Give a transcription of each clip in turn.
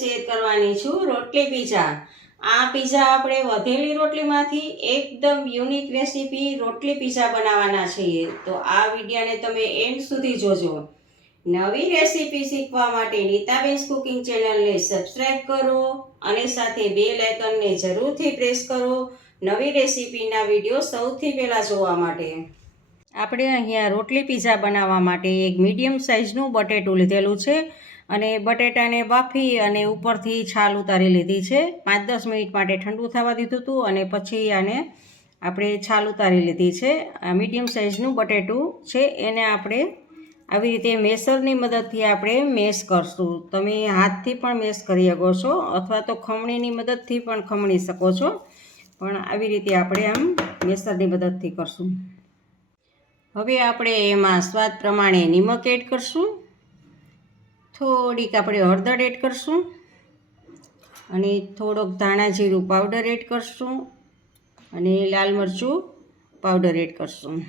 Share કરવાની છું રોટલી પીઝા। આ પીઝા આપણે વધેલી રોટલીમાંથી એકદમ યુનિક રેસીપી રોટલી પીઝા બનાવવાના છીએ, તો આ વિડીયોને તમે એન્ડ સુધી જોજો। નવી રેસીપી શીખવા માટે નીતાબેન કુકિંગ ચેનલને સબસ્ક્રાઇબ કરો અને સાથે બેલ આઇકનને જરૂરથી પ્રેસ કરો નવી રેસીપીના વિડીયો સૌથી પહેલાં જોવા માટે। આપણે અહીંયા રોટલી પીઝા બનાવવા માટે એક મીડિયમ સાઇઝનું બટેટું લીધેલું છે અને બટેટાને બાફી અને ઉપરથી છાલ ઉતારી લીધી છે। 5-10 મિનિટ માટે ઠંડુ થવા દીધું હતું અને પછી આને આપણે છાલ ઉતારી લીધી છે। આ મીડિયમ સાઇઝનું બટેટું છે, એને આપણે આવી રીતે મેસરની મદદથી આપણે મેશ કરશું। તમે હાથથી પણ મેશ કરી શકો છો અથવા તો ખમણીની મદદથી પણ ખમણી શકો છો, પણ આવી રીતે આપણે આમ મેસરની મદદથી કરશું। હવે આપણે એમાં સ્વાદ પ્રમાણે નિમક એડ કરશું, થોડીક આપણે હળદર એડ કરશું અને થોડોક ધાણા જીરું પાવડર એડ કરશું અને લાલ મરચું પાવડર એડ કરશું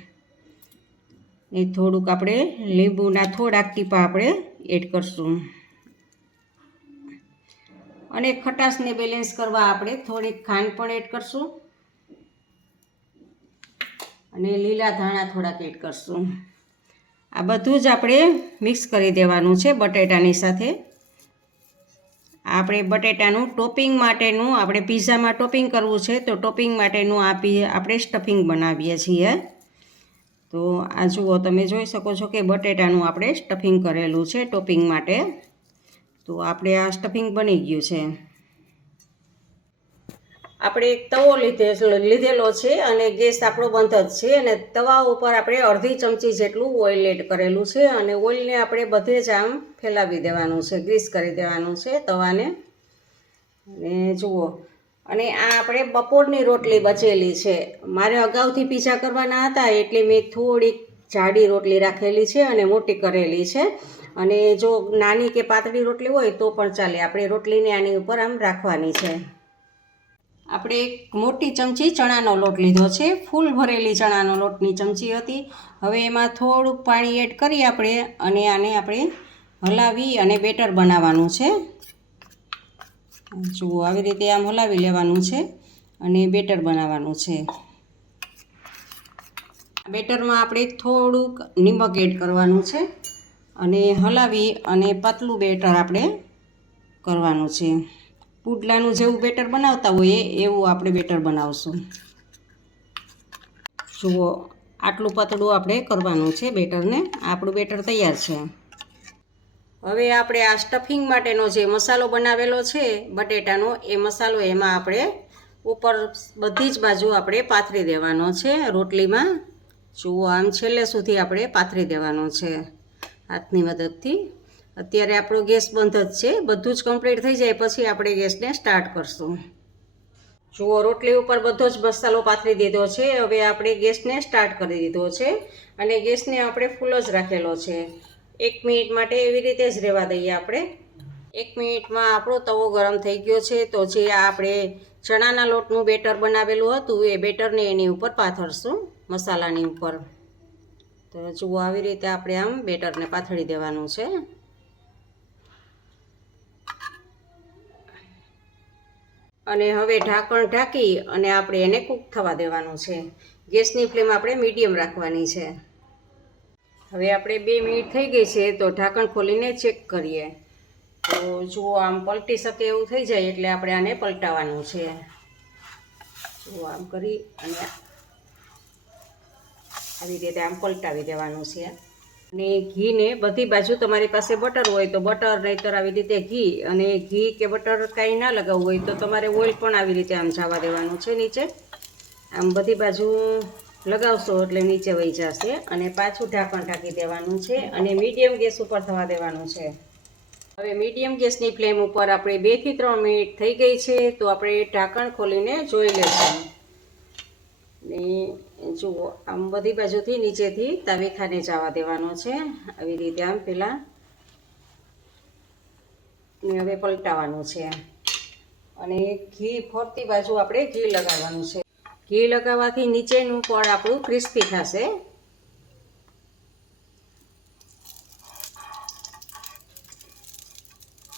ને થોડુંક આપણે લીંબુના થોડાક ટીપા આપણે એડ કરશું અને ખટાશને બેલેન્સ કરવા આપણે થોડીક ખાંડ પણ એડ કરશું અને લીલા ધાણા થોડાક એડ કરશું। આ બધું જ આપણે મિક્સ કરી દેવાનું છે બટેટાની સાથે। આપણે બટેટાનું ટોપિંગ માટેનું આપણે પીઝામાં ટોપિંગ કરવું છે, તો ટોપિંગ માટેનું આપણે સ્ટફિંગ બનાવીએ છીએ। તો આ જુઓ, તમે જોઈ શકો છો કે બટેટાનું આપણે સ્ટફિંગ કરેલું છે ટોપિંગ માટે। તો આપણે આ સ્ટફિંગ બની ગયું છે। આપણે એક તવો લીધેલો છે અને ગેસ આપણો બંધ જ છે અને તવા ઉપર આપણે અડધી ચમચી જેટલું ઓઇલ એડ કરેલું છે અને ઓઇલને આપણે બધે જ આમ ફેલાવી દેવાનું છે, ગ્રીસ કરી દેવાનું છે તવાને। અને જુઓ, અને આ આપણે બપોરની રોટલી બચેલી છે। મારે અગાઉથી પીઝા કરવાના હતા એટલે મેં થોડીક જાડી રોટલી રાખેલી છે અને મોટી કરેલી છે, અને જો નાની કે પાતળી રોટલી હોય તો પણ ચાલે, આપણે રોટલીને આની ઉપર આમ રાખવાની છે। આપણે એક મોટી ચમચી ચણાનો લોટ લીધો છે, ફૂલ ભરેલી ચણાનો લોટની ચમચી હતી। હવે એમાં થોડુંક પાણી એડ કરી આપણે અને આને આપણે હલાવી અને બેટર બનાવવાનું છે। જુઓ, આવી રીતે આમ હલાવી લેવાનું છે અને બેટર બનાવવાનું છે। બેટરમાં આપણે થોડુંક નિમક એડ કરવાનું છે અને હલાવી અને પાતળું બેટર આપણે કરવાનું છે। પુડલાનું જેવું બેટર બનાવતા હોઈએ એવું આપણે બેટર બનાવશું। જુઓ, આટલું પાતળું આપણે કરવાનું છે બેટરને। આપણું બેટર તૈયાર છે। હવે આપણે આ સ્ટફિંગ માટેનો જે મસાલો બનાવેલો છે બટેટાનો, એ મસાલો એમાં આપણે ઉપર બધી જ બાજુ આપણે પાથરી દેવાનો છે રોટલીમાં। જુઓ, આમ છેલ્લે સુધી આપણે પાથરી દેવાનો છે હાથની મદદથી। અત્યારે આપણો ગેસ બંધ જ છે, બધું જ કમ્પ્લીટ થઈ જાય પછી આપણે ગેસને સ્ટાર્ટ કરશું। જુઓ, રોટલી ઉપર બધો જ મસાલો પાથરી દીધો છે। હવે આપણે ગેસને સ્ટાર્ટ કરી દીધો છે અને ગેસને આપણે ફૂલ જ રાખેલો છે। 1 મિનિટ માટે એવી રીતે જ રહેવા દઈએ આપણે। 1 મિનિટમાં આપણો તવો ગરમ થઈ ગયો છે, તો જે આપણે ચણાના લોટનું બેટર બનાવેલું હતું એ બેટરને એની ઉપર પાથરશું મસાલાની ઉપર। તો જુઓ, આવી રીતે આપણે આમ બેટરને પાથરી દેવાનું છે અને હવે ઢાંકણ ઢાંકી અને આપણે એને કૂક થવા દેવાનું છે। ગેસની ફ્લેમ આપણે મીડિયમ રાખવાની છે। હવે આપણે 2 મિનિટ થઈ ગઈ છે, તો ઢાંકણ ખોલીને ચેક કરીએ। તો જુઓ, આમ પલટી શકે એવું થઈ જાય એટલે આપણે આને પલટાવવાનું છે। જુઓ, આમ કરી અને આવી રીતે આમ પલટાવી દેવાનું છે। અને ઘીને બધી બાજુ, તમારી પાસે બટર હોય તો બટર, નહીંતર આવી રીતે ઘી, અને ઘી કે બટર કાંઈ ના લગાવવું હોય તો તમારે ઓઇલ પણ આવી રીતે આમ જવા દેવાનું છે નીચે। આમ બધી બાજુ લગાવશો એટલે નીચે વહી જશે અને પાછું ઢાંકણ ઢાંકી દેવાનું છે અને મીડિયમ ગેસ ઉપર થવા દેવાનું છે। હવે મીડિયમ ગેસની ફ્લેમ ઉપર આપણે 2 થી 3 મિનિટ થઈ ગઈ છે, તો આપણે ઢાંકણ ખોલીને જોઈ લઈશું। ને જુઓ, આમ બધી બાજુથી નીચેથી તાવેખાને જવા દેવાનો છે આવી રીતે આમ પહેલાં, ને હવે પલટાવવાનું છે અને ઘી ફરતી બાજુ આપણે ઘી લગાવવાનું છે। ઘી લગાવવાથી નીચેનું પણ આપણું ક્રિસ્પી થશે।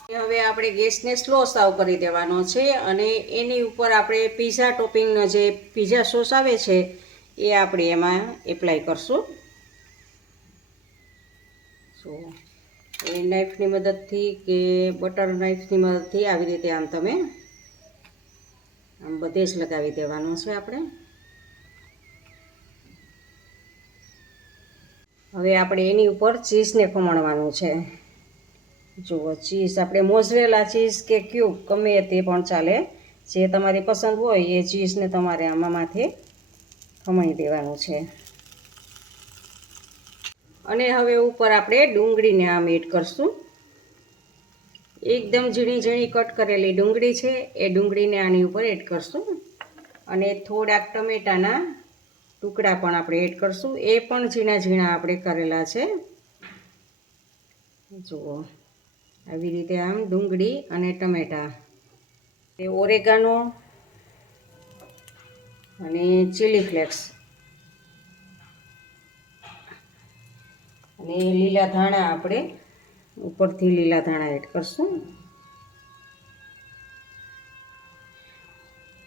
હવે આપણે ગેસને સ્લો સાવ કરી દેવાનો છે અને એની ઉપર આપણે પીઝા ટોપિંગનો જે પીઝા સોસ આવે છે એ આપણે એમાં એપ્લાય કરશું. સો એ નાઈફની મદદથી કે બટર નાઈફની મદદથી આવી રીતે આમ તમે આમ બધે જ લગાવી દેવાનું છે આપણે. હવે આપણે એની ઉપર ચીઝને ખમણવાનું છે. જુઓ ચીઝ આપણે મોઝરેલા ચીઝ કે ક્યુબ ગમે તે પણ ચાલે, જે તમારી પસંદ હોય એ ચીઝને તમારે આમાં માથે ખમણી દેવાનું છે. અને હવે ઉપર આપણે ડુંગળીને આમ એડ કરશું. એકદમ ઝીણી ઝીણી કટ કરેલી ડુંગળી છે એ ડુંગળીને આની ઉપર એડ કરશું. અને થોડાક ટમેટાના ટુકડા પણ આપણે એડ કરશું, એ પણ ઝીણા ઝીણા આપણે કરેલા છે. જુઓ આવી રીતે આમ ડુંગળી અને ટમેટાં, એ ઓરેગાનો અને ચીલી ફ્લેક્સ અને લીલા ધાણા આપણે ઉપરથી લીલા ધાણા એડ કરશું.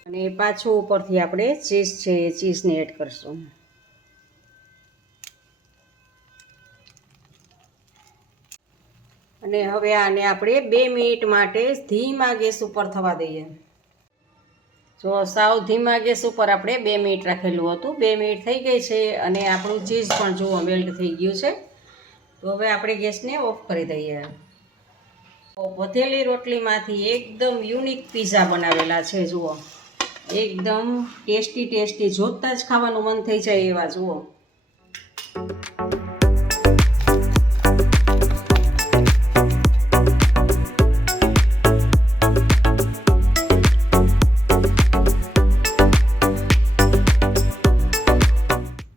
અને પાછું ઉપરથી આપણે ચીઝ છે એ ચીઝને એડ કરશું. અને હવે આને આપણે 2 મિનિટ માટે ધીમા ગેસ ઉપર થવા દઈએ. જો સાવ ધીમા ગેસ ઉપર આપણે 2 મિનિટ રાખેલું હતું. 2 મિનિટ થઈ ગઈ છે અને આપણું ચીઝ પણ જુઓ મેલ્ટ થઈ ગયું છે. તો હવે આપણે ગેસને ઓફ કરી દઈએ. વધેલી રોટલીમાંથી એકદમ યુનિક પીઝા બનાવેલા છે. જુઓ એકદમ ટેસ્ટી ટેસ્ટી, જોતાં જ ખાવાનું મન થઈ જાય એવા. જુઓ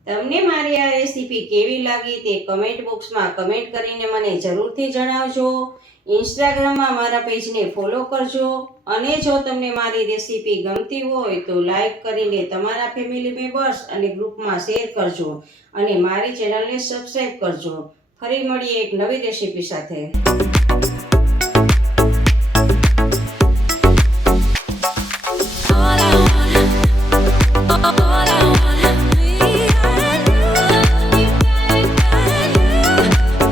તમને મારી આ રેસીપી કેવી લાગી તે કમેન્ટ બોક્સમાં કમેન્ટ કરીને મને જરૂરથી જણાવજો. ઇન્સ્ટાગ્રામમાં મારા પેજને ફોલો કરજો. અને જો તમને મારી રેસીપી ગમતી હોય તો લાઈક કરીને તમારા ફેમિલી મેમ્બર્સ અને ગ્રુપમાં શેર કરજો. અને મારી ચેનલને સબસ્ક્રાઈબ કરજો. ફરી મળીએ એક નવી રેસીપી સાથે.